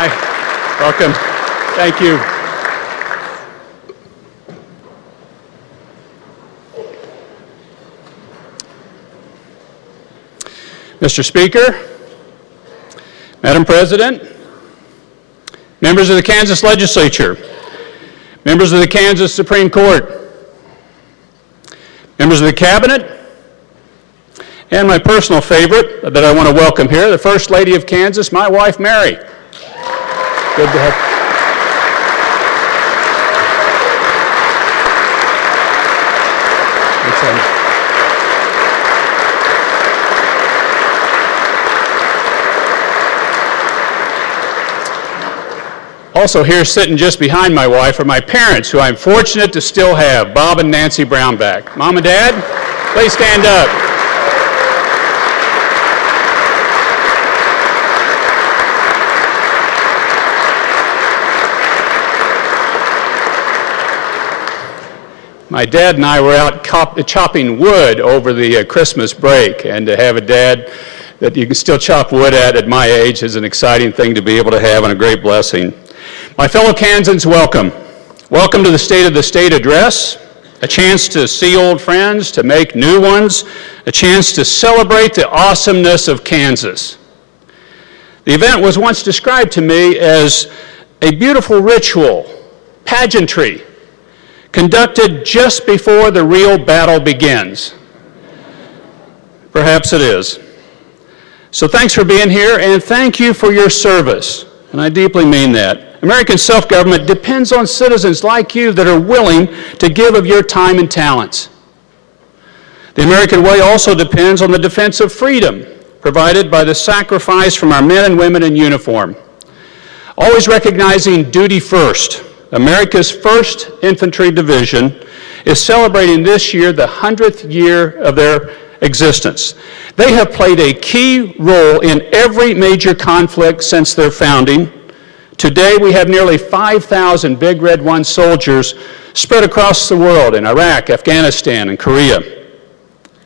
Hi. Welcome. Thank you. Mr. Speaker, Madam President, members of the Kansas Legislature, members of the Kansas Supreme Court, members of the Cabinet, and my personal favorite that I want to welcome here, the First Lady of Kansas, my wife, Mary. Good to have. Also here sitting just behind my wife are my parents, who I'm fortunate to still have, Bob and Nancy Brownback. Mom and Dad, please stand up. My dad and I were out chopping wood over the Christmas break, and to have a dad that you can still chop wood at my age is an exciting thing to be able to have and a great blessing. My fellow Kansans, welcome. Welcome to the State of the State address, a chance to see old friends, to make new ones, a chance to celebrate the awesomeness of Kansas. The event was once described to me as a beautiful ritual, pageantry, conducted just before the real battle begins. Perhaps it is. So thanks for being here, and thank you for your service, and I deeply mean that. American self-government depends on citizens like you that are willing to give of your time and talents. The American way also depends on the defense of freedom provided by the sacrifice from our men and women in uniform. Always recognizing duty first, America's 1st Infantry Division is celebrating this year the 100th year of their existence. They have played a key role in every major conflict since their founding. Today we have nearly 5,000 Big Red 1 soldiers spread across the world in Iraq, Afghanistan, and Korea.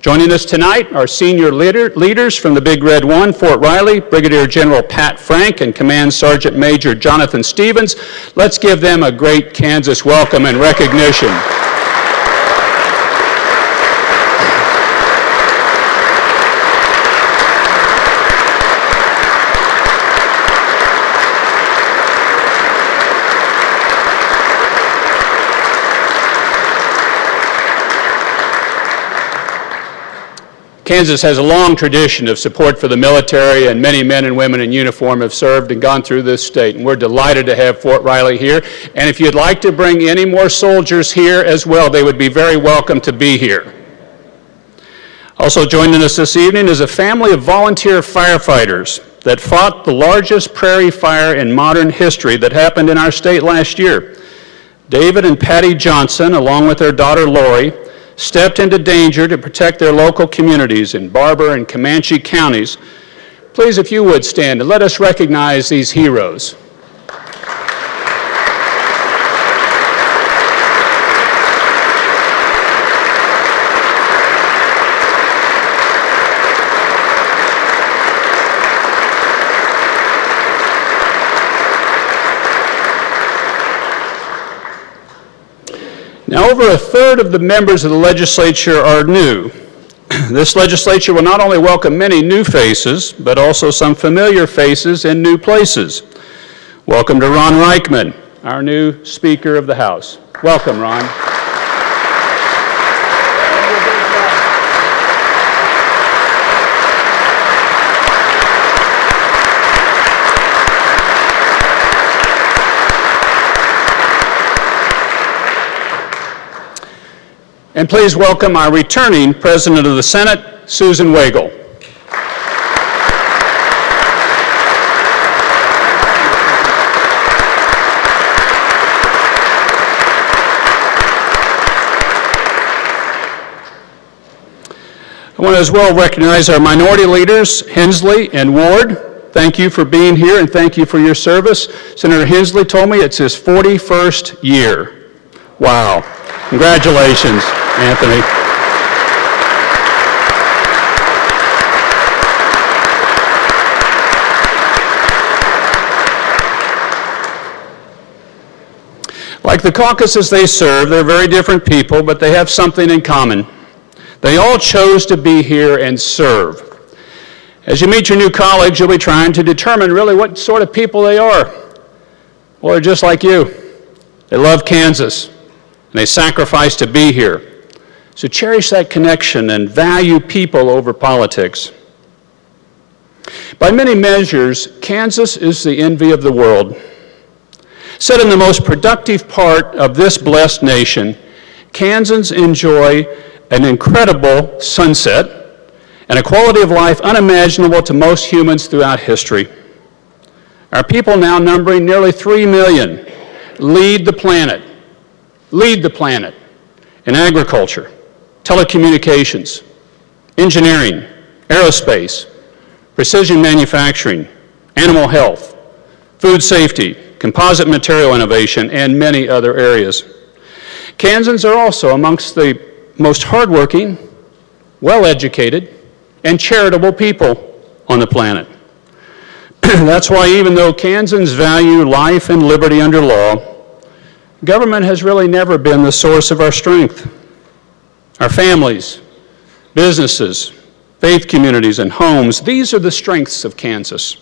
Joining us tonight are senior leaders from the Big Red 1, Fort Riley, Brigadier General Pat Frank and Command Sergeant Major Jonathan Stevens. Let's give them a great Kansas welcome and recognition. Kansas has a long tradition of support for the military, and many men and women in uniform have served and gone through this state, and we're delighted to have Fort Riley here. And if you'd like to bring any more soldiers here as well, they would be very welcome to be here. Also joining us this evening is a family of volunteer firefighters that fought the largest prairie fire in modern history that happened in our state last year. David and Patty Johnson, along with their daughter Lori, stepped into danger to protect their local communities in Barber and Comanche counties. Please, if you would, stand and let us recognize these heroes. Now, over a third of the members of the legislature are new. This legislature will not only welcome many new faces, but also some familiar faces in new places. Welcome to Ron Reichman, our new Speaker of the House. Welcome, Ron. And please welcome our returning President of the Senate, Susan Wagle. I want to as well recognize our minority leaders, Hensley and Ward. Thank you for being here and thank you for your service. Senator Hensley told me it's his 41st year. Wow. Congratulations, Anthony. Like the caucuses they serve, they're very different people, but they have something in common. They all chose to be here and serve. As you meet your new colleagues, you'll be trying to determine really what sort of people they are. Well, they're just like you. They love Kansas, and they sacrifice to be here. So cherish that connection and value people over politics. By many measures, Kansas is the envy of the world. Set in the most productive part of this blessed nation, Kansans enjoy an incredible sunset and a quality of life unimaginable to most humans throughout history. Our people, now numbering nearly 3 million, lead the planet in agriculture, telecommunications, engineering, aerospace, precision manufacturing, animal health, food safety, composite material innovation, and many other areas. Kansans are also amongst the most hardworking, well-educated, and charitable people on the planet. That's why even though Kansans value life and liberty under law, government has really never been the source of our strength. Our families, businesses, faith communities, and homes, these are the strengths of Kansas.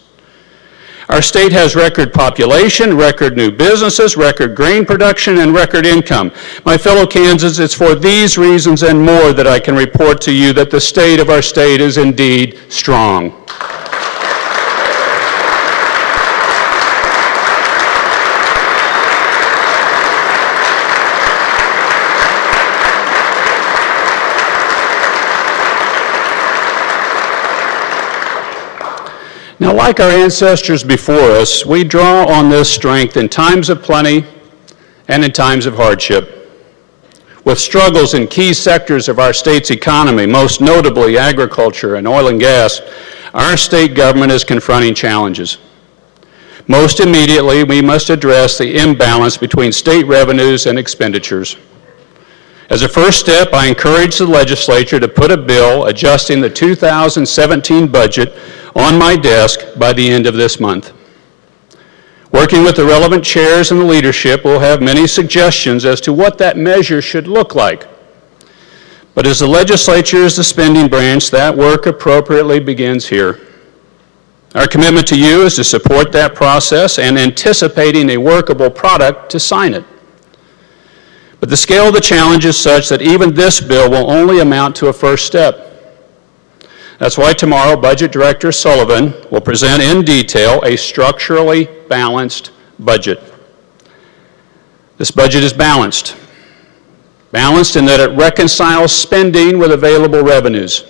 Our state has record population, record new businesses, record grain production, and record income. My fellow Kansans, it's for these reasons and more that I can report to you that the state of our state is indeed strong. Now, like our ancestors before us, we draw on this strength in times of plenty and in times of hardship. With struggles in key sectors of our state's economy, most notably agriculture and oil and gas, our state government is confronting challenges. Most immediately, we must address the imbalance between state revenues and expenditures. As a first step, I encourage the legislature to put a bill adjusting the 2017 budget on my desk by the end of this month. Working with the relevant chairs and the leadership, we'll have many suggestions as to what that measure should look like. But as the legislature is the spending branch, that work appropriately begins here. Our commitment to you is to support that process and anticipating a workable product to sign it. But the scale of the challenge is such that even this bill will only amount to a first step. That's why tomorrow, Budget Director Sullivan will present in detail a structurally balanced budget. This budget is balanced. Balanced in that it reconciles spending with available revenues.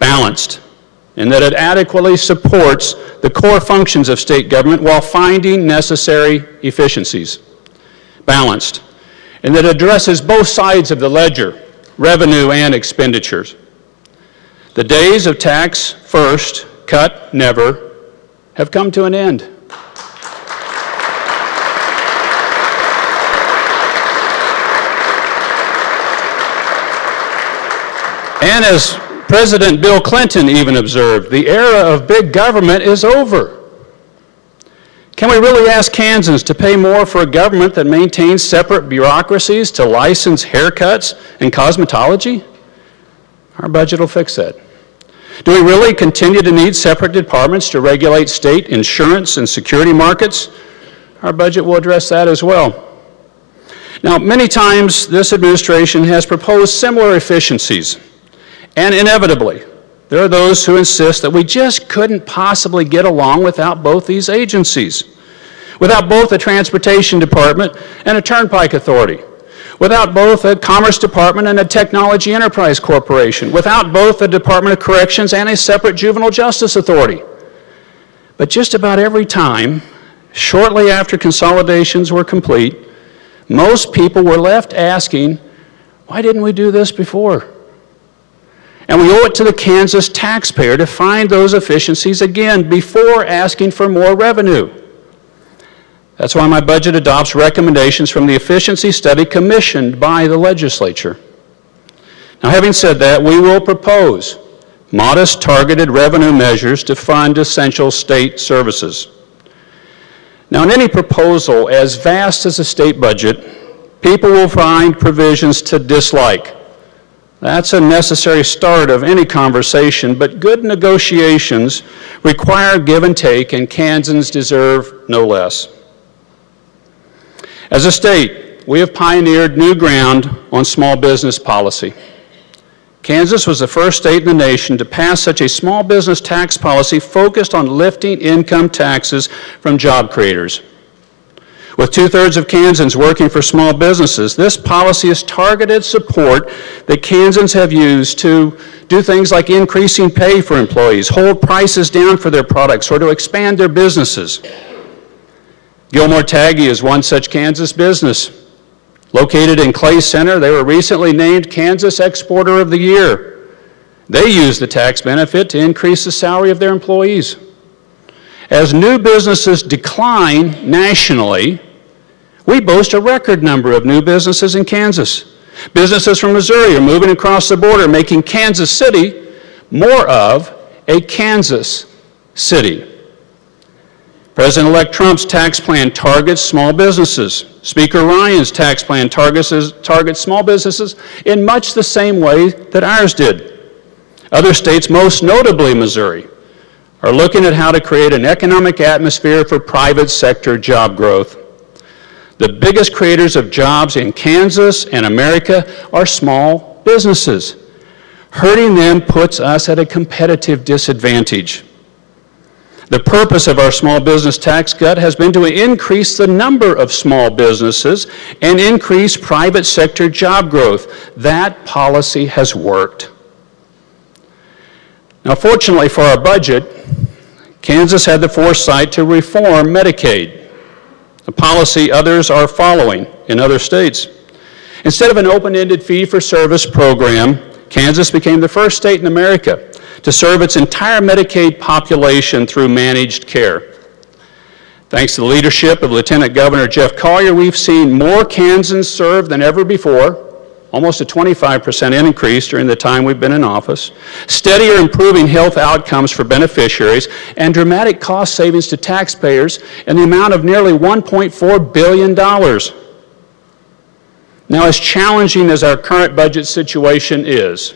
Balanced in that it adequately supports the core functions of state government while finding necessary efficiencies. Balanced in that it addresses both sides of the ledger, revenue and expenditures. The days of tax first, cut never, have come to an end. And as President Bill Clinton even observed, the era of big government is over. Can we really ask Kansans to pay more for a government that maintains separate bureaucracies to license haircuts and cosmetology? Our budget will fix that. Do we really continue to need separate departments to regulate state insurance and security markets? Our budget will address that as well. Now, many times this administration has proposed similar efficiencies, and inevitably, there are those who insist that we just couldn't possibly get along without both these agencies, without both a Transportation Department and a Turnpike Authority, without both a Commerce Department and a Technology Enterprise Corporation, without both a Department of Corrections and a separate Juvenile Justice Authority. But just about every time, shortly after consolidations were complete, most people were left asking, why didn't we do this before? And we owe it to the Kansas taxpayer to find those efficiencies again before asking for more revenue. That's why my budget adopts recommendations from the efficiency study commissioned by the legislature. Now, having said that, we will propose modest targeted revenue measures to fund essential state services. Now, in any proposal as vast as a state budget, people will find provisions to dislike. That's a necessary start of any conversation, but good negotiations require give and take, and Kansans deserve no less. As a state, we have pioneered new ground on small business policy. Kansas was the first state in the nation to pass such a small business tax policy focused on lifting income taxes from job creators. With 2/3 of Kansans working for small businesses, this policy is targeted support that Kansans have used to do things like increasing pay for employees, hold prices down for their products, or to expand their businesses. Gilmore Taggy is one such Kansas business. Located in Clay Center, they were recently named Kansas Exporter of the Year. They used the tax benefit to increase the salary of their employees. As new businesses decline nationally, we boast a record number of new businesses in Kansas. Businesses from Missouri are moving across the border, making Kansas City more of a Kansas city. President-elect Trump's tax plan targets small businesses. Speaker Ryan's tax plan targets small businesses in much the same way that ours did. Other states, most notably Missouri, are looking at how to create an economic atmosphere for private sector job growth. The biggest creators of jobs in Kansas and America are small businesses. Hurting them puts us at a competitive disadvantage. The purpose of our small business tax cut has been to increase the number of small businesses and increase private sector job growth. That policy has worked. Now, fortunately for our budget, Kansas had the foresight to reform Medicaid, a policy others are following in other states. Instead of an open-ended fee-for-service program, Kansas became the first state in America to serve its entire Medicaid population through managed care. Thanks to the leadership of Lieutenant Governor Jeff Collier, we've seen more Kansans served than ever before, almost a 25% increase during the time we've been in office, steadier improving health outcomes for beneficiaries, and dramatic cost savings to taxpayers in the amount of nearly $1.4 billion. Now, as challenging as our current budget situation is,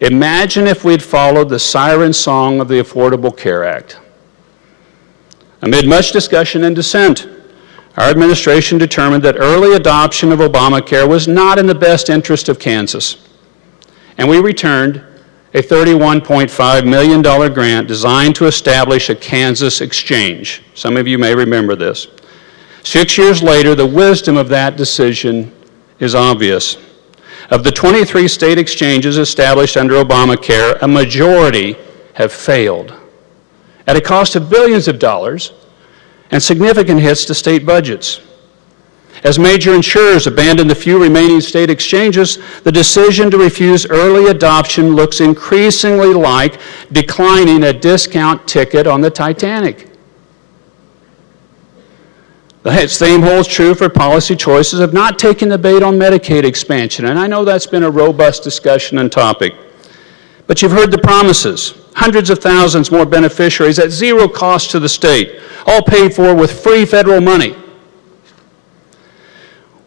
imagine if we'd followed the siren song of the Affordable Care Act. Amid much discussion and dissent, our administration determined that early adoption of Obamacare was not in the best interest of Kansas, and we returned a $31.5 million grant designed to establish a Kansas exchange. Some of you may remember this. 6 years later, the wisdom of that decision is obvious. Of the 23 state exchanges established under Obamacare, a majority have failed at a cost of billions of dollars and significant hits to state budgets. As major insurers abandon the few remaining state exchanges, the decision to refuse early adoption looks increasingly like declining a discount ticket on the Titanic. The same holds true for policy choices of not taking the bait on Medicaid expansion, and I know that's been a robust discussion and topic. But you've heard the promises. Hundreds of thousands more beneficiaries at zero cost to the state, all paid for with free federal money.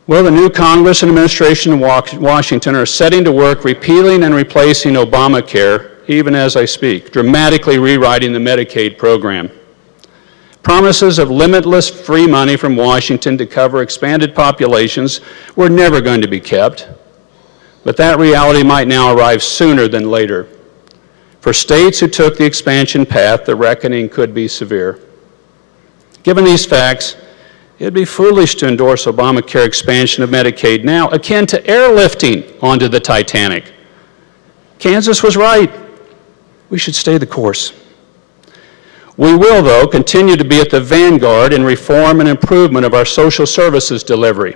Well, the new Congress and administration in Washington are setting to work repealing and replacing Obamacare, even as I speak, dramatically rewriting the Medicaid program. Promises of limitless free money from Washington to cover expanded populations were never going to be kept, but that reality might now arrive sooner than later. For states who took the expansion path, the reckoning could be severe. Given these facts, it would be foolish to endorse Obamacare expansion of Medicaid now, akin to airlifting onto the Titanic. Kansas was right. We should stay the course. We will, though, continue to be at the vanguard in reform and improvement of our social services delivery.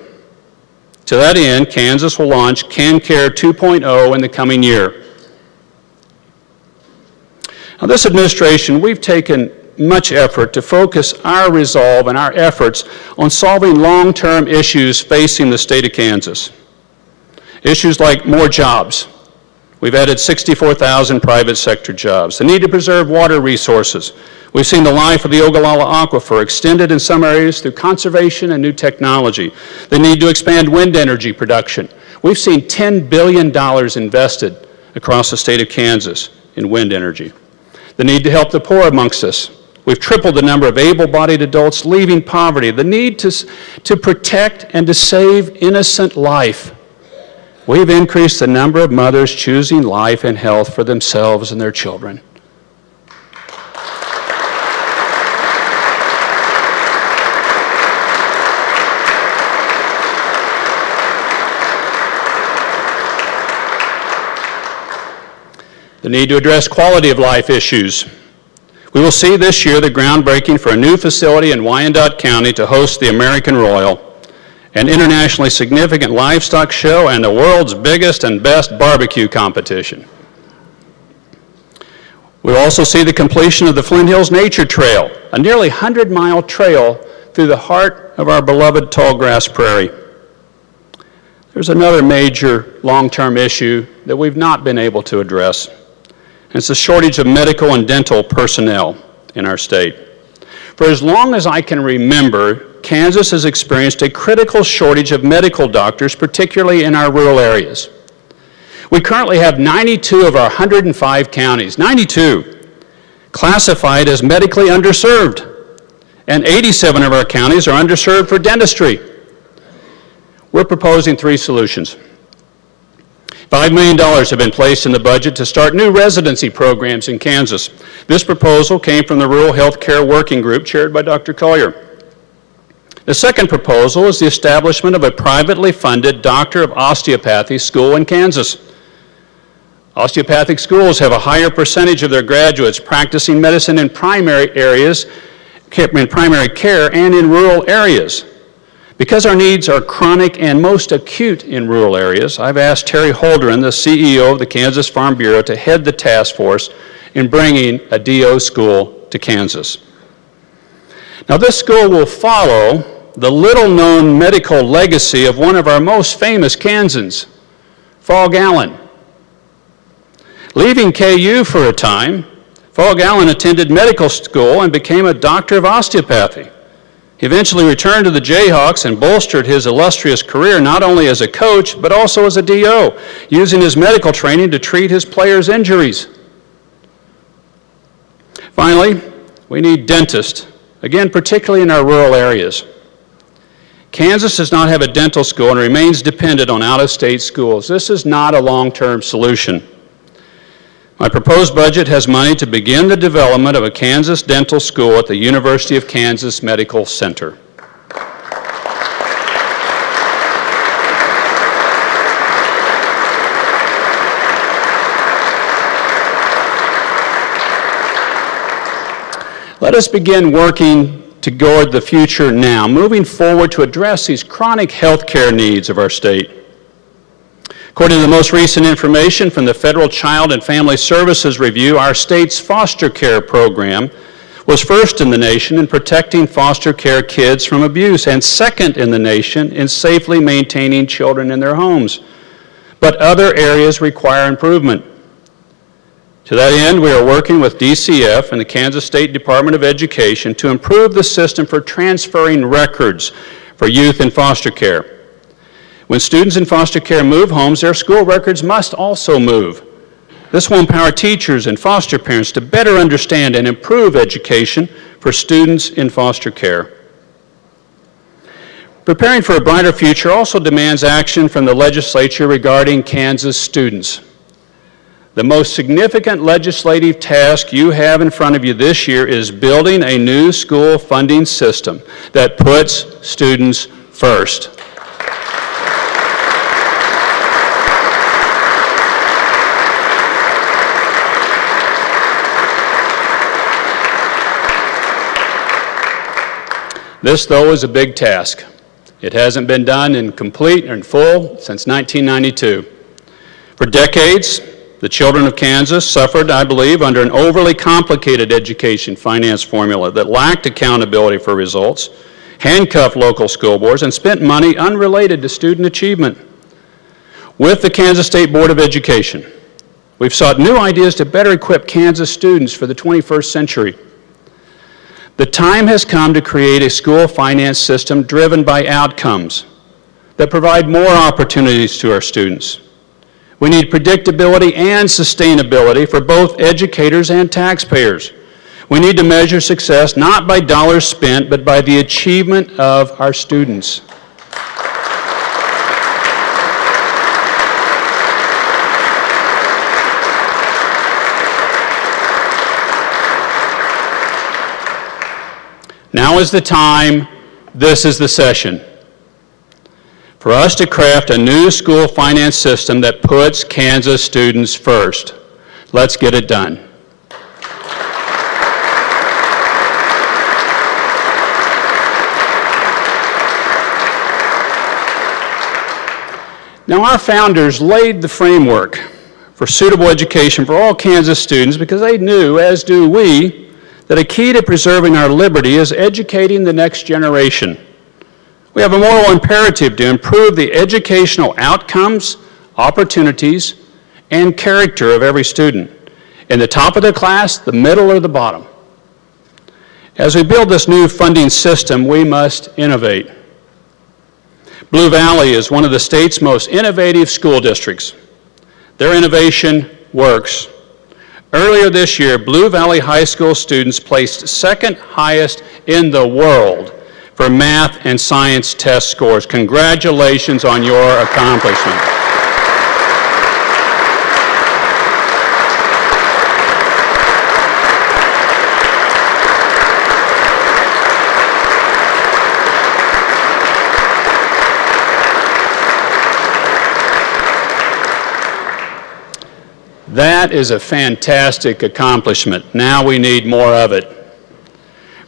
To that end, Kansas will launch KanCare 2.0 in the coming year. Now, this administration, we've taken much effort to focus our resolve and our efforts on solving long-term issues facing the state of Kansas. Issues like more jobs. We've added 64,000 private sector jobs. The need to preserve water resources. We've seen the life of the Ogallala Aquifer extended in some areas through conservation and new technology. The need to expand wind energy production. We've seen $10 billion invested across the state of Kansas in wind energy. The need to help the poor amongst us. We've tripled the number of able-bodied adults leaving poverty. The need to protect and to save innocent life. We've increased the number of mothers choosing life and health for themselves and their children. The need to address quality of life issues. We will see this year the groundbreaking for a new facility in Wyandotte County to host the American Royal, an internationally significant livestock show, and the world's biggest and best barbecue competition. We'll also see the completion of the Flint Hills Nature Trail, a nearly 100-mile trail through the heart of our beloved tallgrass prairie. There's another major long-term issue that we've not been able to address. It's the shortage of medical and dental personnel in our state. For as long as I can remember, Kansas has experienced a critical shortage of medical doctors, particularly in our rural areas. We currently have 92 of our 105 counties, 92, classified as medically underserved, and 87 of our counties are underserved for dentistry. We're proposing 3 solutions. $5 million have been placed in the budget to start new residency programs in Kansas. This proposal came from the Rural Health Care Working Group chaired by Dr. Collier. The second proposal is the establishment of a privately funded Doctor of Osteopathy school in Kansas. Osteopathic schools have a higher percentage of their graduates practicing medicine in primary care and in rural areas. Because our needs are chronic and most acute in rural areas, I've asked Terry Holdren, the CEO of the Kansas Farm Bureau, to head the task force in bringing a DO school to Kansas. Now, this school will follow the little-known medical legacy of one of our most famous Kansans, Fall Gallen. Leaving KU for a time, Fall Gallen attended medical school and became a doctor of osteopathy. He eventually returned to the Jayhawks and bolstered his illustrious career not only as a coach, but also as a DO, using his medical training to treat his players' injuries. Finally, we need dentists, again, particularly in our rural areas. Kansas does not have a dental school and remains dependent on out-of-state schools. This is not a long-term solution. My proposed budget has money to begin the development of a Kansas dental school at the University of Kansas Medical Center. Let us begin working toward the future now, moving forward to address these chronic health care needs of our state. According to the most recent information from the Federal Child and Family Services Review, our state's foster care program was first in the nation in protecting foster care kids from abuse and second in the nation in safely maintaining children in their homes. But other areas require improvement. To that end, we are working with DCF and the Kansas State Department of Education to improve the system for transferring records for youth in foster care. When students in foster care move homes, their school records must also move. This will empower teachers and foster parents to better understand and improve education for students in foster care. Preparing for a brighter future also demands action from the legislature regarding Kansas students. The most significant legislative task you have in front of you this year is building a new school funding system that puts students first. This, though, is a big task. It hasn't been done in complete and full since 1992. For decades, the children of Kansas suffered, I believe, under an overly complicated education finance formula that lacked accountability for results, handcuffed local school boards, and spent money unrelated to student achievement. With the Kansas State Board of Education, we've sought new ideas to better equip Kansas students for the 21st century. The time has come to create a school finance system driven by outcomes that provide more opportunities to our students. We need predictability and sustainability for both educators and taxpayers. We need to measure success not by dollars spent, but by the achievement of our students. Now is the time, this is the session, for us to craft a new school finance system that puts Kansas students first. Let's get it done. Now, our founders laid the framework for suitable education for all Kansas students because they knew, as do we, that a key to preserving our liberty is educating the next generation. We have a moral imperative to improve the educational outcomes, opportunities, and character of every student, in the top of the class, the middle, or the bottom. As we build this new funding system, we must innovate. Blue Valley is one of the state's most innovative school districts. Their innovation works. Earlier this year, Blue Valley High School students placed second highest in the world for math and science test scores. Congratulations on your accomplishment. That is a fantastic accomplishment. Now we need more of it.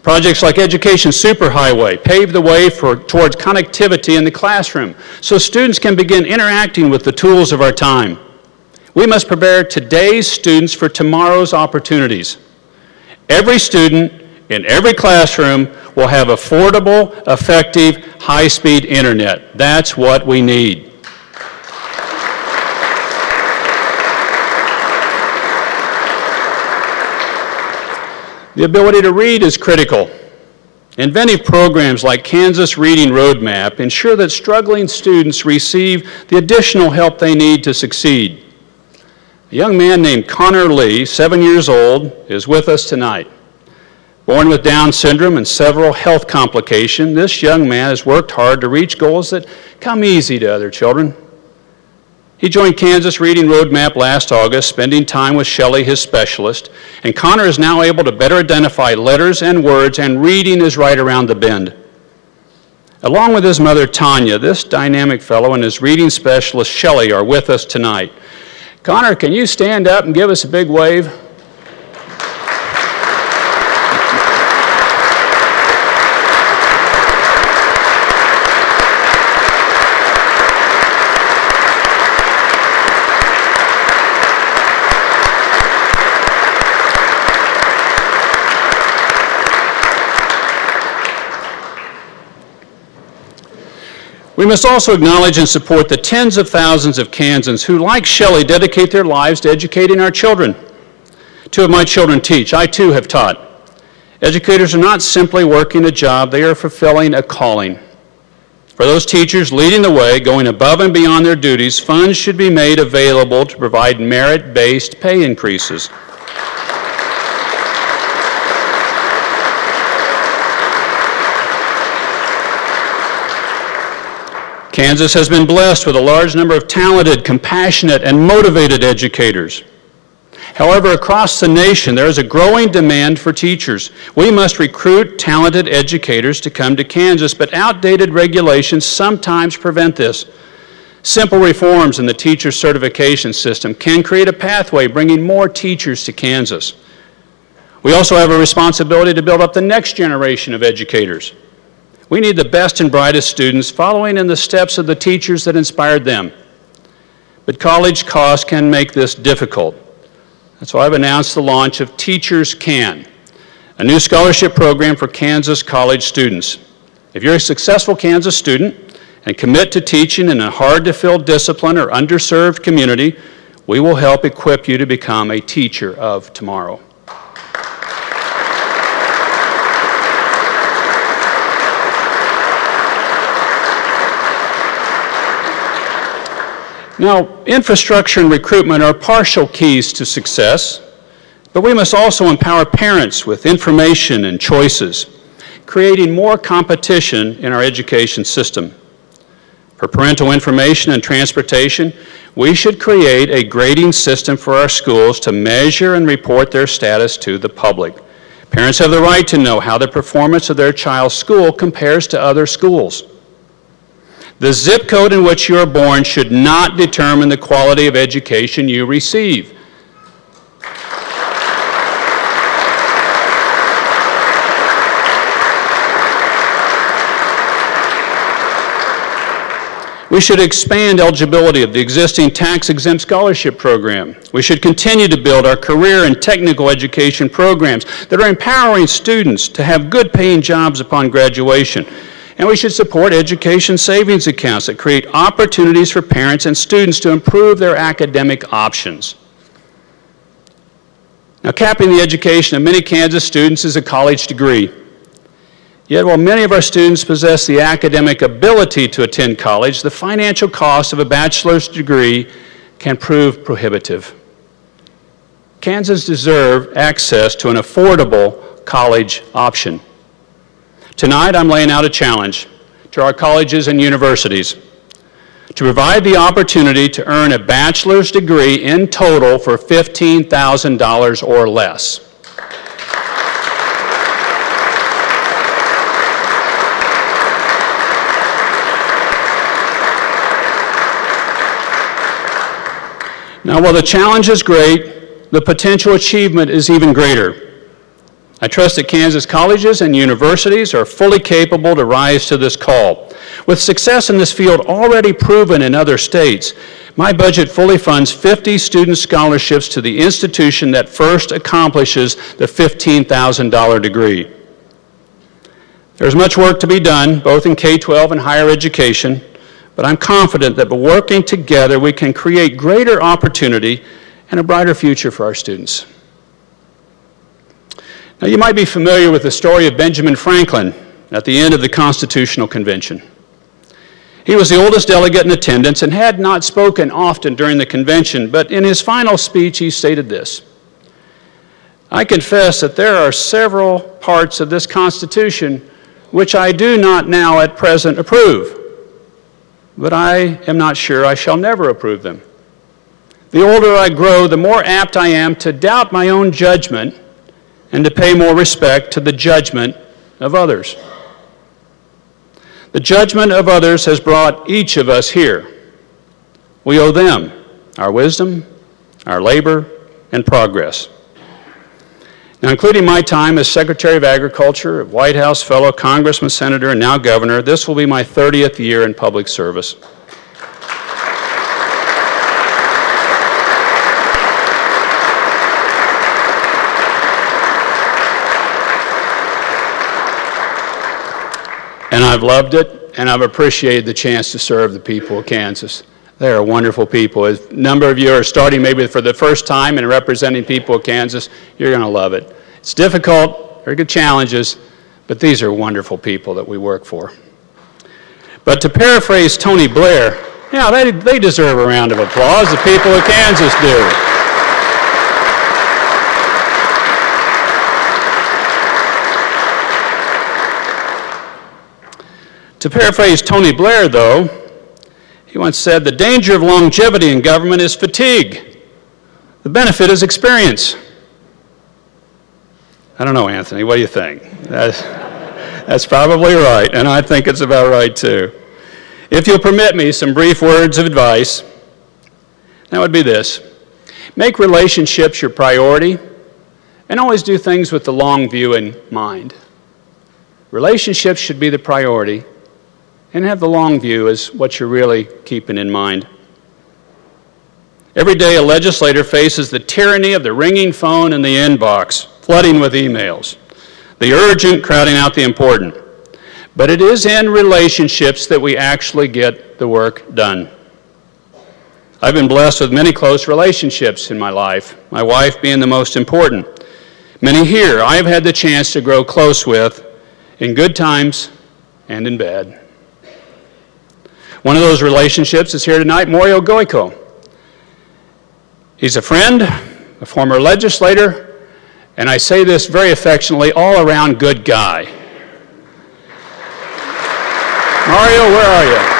Projects like Education Superhighway pave the way towards connectivity in the classroom so students can begin interacting with the tools of our time. We must prepare today's students for tomorrow's opportunities. Every student in every classroom will have affordable, effective, high-speed internet. That's what we need. The ability to read is critical. Inventive programs like Kansas Reading Roadmap ensure that struggling students receive the additional help they need to succeed. A young man named Connor Lee, 7 years old, is with us tonight. Born with Down syndrome and several health complications, this young man has worked hard to reach goals that come easy to other children. He joined Kansas Reading Roadmap last August, spending time with Shelley, his specialist, and Connor is now able to better identify letters and words, and reading is right around the bend. Along with his mother, Tanya, this dynamic fellow and his reading specialist, Shelley, are with us tonight. Connor, can you stand up and give us a big wave? We must also acknowledge and support the tens of thousands of Kansans who, like Shelley, dedicate their lives to educating our children. 2 of my children teach. I, too, have taught. Educators are not simply working a job, they are fulfilling a calling. For those teachers leading the way, going above and beyond their duties, funds should be made available to provide merit-based pay increases. Kansas has been blessed with a large number of talented, compassionate, and motivated educators. However, across the nation, there is a growing demand for teachers. We must recruit talented educators to come to Kansas, but outdated regulations sometimes prevent this. Simple reforms in the teacher certification system can create a pathway bringing more teachers to Kansas. We also have a responsibility to build up the next generation of educators. We need the best and brightest students following in the steps of the teachers that inspired them. But college costs can make this difficult. That's why I've announced the launch of Teachers Can, a new scholarship program for Kansas college students. If you're a successful Kansas student and commit to teaching in a hard-to-fill discipline or underserved community, we will help equip you to become a teacher of tomorrow. Now, infrastructure and recruitment are partial keys to success, but we must also empower parents with information and choices, creating more competition in our education system. For parental information and transportation, we should create a grading system for our schools to measure and report their status to the public. Parents have the right to know how the performance of their child's school compares to other schools. The zip code in which you are born should not determine the quality of education you receive. We should expand eligibility of the existing tax-exempt scholarship program. We should continue to build our career and technical education programs that are empowering students to have good-paying jobs upon graduation. And we should support education savings accounts that create opportunities for parents and students to improve their academic options. Now, capping the education of many Kansas students is a college degree. Yet, while many of our students possess the academic ability to attend college, the financial cost of a bachelor's degree can prove prohibitive. Kansans deserve access to an affordable college option. Tonight, I'm laying out a challenge to our colleges and universities to provide the opportunity to earn a bachelor's degree in total for $15,000 or less. Now, while the challenge is great, the potential achievement is even greater. I trust that Kansas colleges and universities are fully capable to rise to this call. With success in this field already proven in other states, my budget fully funds 50 student scholarships to the institution that first accomplishes the $15,000 degree. There's much work to be done, both in K-12 and higher education, but I'm confident that by working together, we can create greater opportunity and a brighter future for our students. Now, you might be familiar with the story of Benjamin Franklin at the end of the Constitutional Convention. He was the oldest delegate in attendance and had not spoken often during the convention, but in his final speech, he stated this: "I confess that there are several parts of this Constitution which I do not now at present approve, but I am not sure I shall never approve them. The older I grow, the more apt I am to doubt my own judgment and to pay more respect to the judgment of others. The judgment of others has brought each of us here. We owe them our wisdom, our labor, and progress." Now, including my time as Secretary of Agriculture, White House Fellow, Congressman, Senator, and now Governor, this will be my 30th year in public service. And I've loved it, and I've appreciated the chance to serve the people of Kansas. They are wonderful people. A number of you are starting maybe for the first time and representing people of Kansas. You're going to love it. It's difficult, very good challenges, but these are wonderful people that we work for. But to paraphrase Tony Blair, yeah, they deserve a round of applause. The people of Kansas do. To paraphrase Tony Blair, though, he once said, "The danger of longevity in government is fatigue. The benefit is experience." I don't know, Anthony, what do you think? That's probably right, and I think it's about right, too. If you'll permit me some brief words of advice, that would be this: make relationships your priority, and always do things with the long view in mind. Relationships should be the priority, and have the long view as what you're really keeping in mind. Every day, a legislator faces the tyranny of the ringing phone and the inbox, flooding with emails, the urgent crowding out the important. But it is in relationships that we actually get the work done. I've been blessed with many close relationships in my life, my wife being the most important. Many here I've had the chance to grow close with in good times and in bad. One of those relationships is here tonight, Mario Goico. He's a friend, a former legislator, and I say this very affectionately, all-around good guy. Mario, where are you?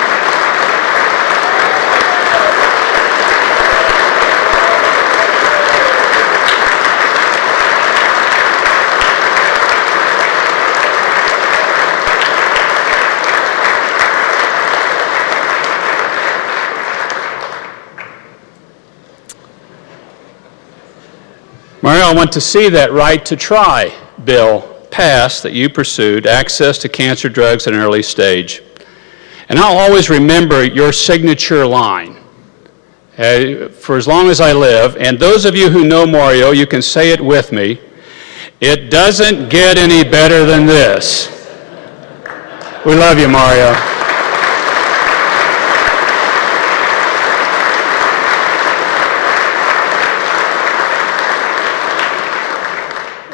Mario, I want to see that right to try bill passed that you pursued, access to cancer drugs at an early stage. And I'll always remember your signature line for as long as I live. And those of you who know Mario, you can say it with me. It doesn't get any better than this. We love you, Mario.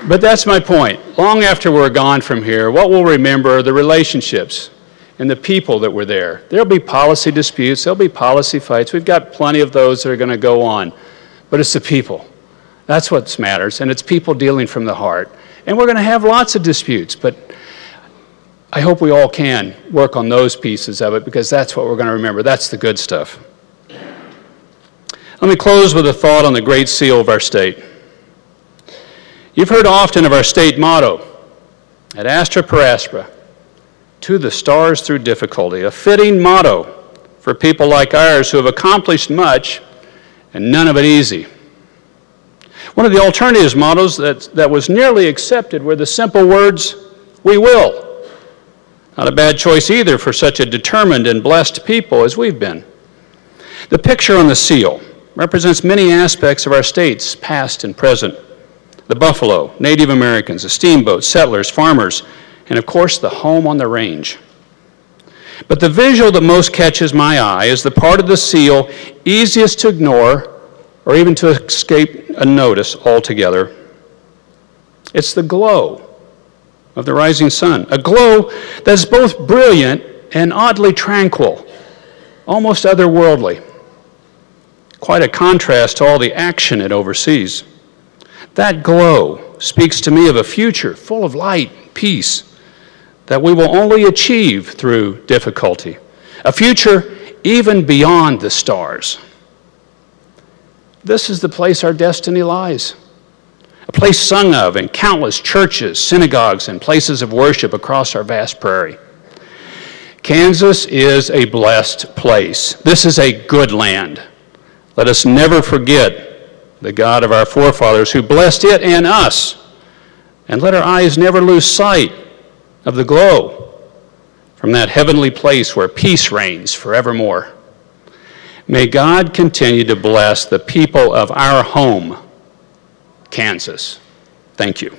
But that's my point. Long after we're gone from here, what we'll remember are the relationships and the people that were there. There'll be policy disputes, there'll be policy fights. We've got plenty of those that are going to go on. But it's the people. That's what matters, and it's people dealing from the heart. And we're going to have lots of disputes, but I hope we all can work on those pieces of it, because that's what we're going to remember. That's the good stuff. Let me close with a thought on the great seal of our state. You've heard often of our state motto, ad astra per aspera, to the stars through difficulty, a fitting motto for people like ours who have accomplished much and none of it easy. One of the alternatives mottos that was nearly accepted were the simple words, we will. Not a bad choice either for such a determined and blessed people as we've been. The picture on the seal represents many aspects of our states, past and present. The buffalo, Native Americans, the steamboats, settlers, farmers, and of course the home on the range. But the visual that most catches my eye is the part of the seal easiest to ignore or even to escape a notice altogether. It's the glow of the rising sun, a glow that's both brilliant and oddly tranquil, almost otherworldly. Quite a contrast to all the action it oversees. That glow speaks to me of a future full of light and peace that we will only achieve through difficulty, a future even beyond the stars. This is the place our destiny lies, a place sung of in countless churches, synagogues, and places of worship across our vast prairie. Kansas is a blessed place. This is a good land. Let us never forget the God of our forefathers who blessed it and us. And let our eyes never lose sight of the glow from that heavenly place where peace reigns forevermore. May God continue to bless the people of our home, Kansas. Thank you.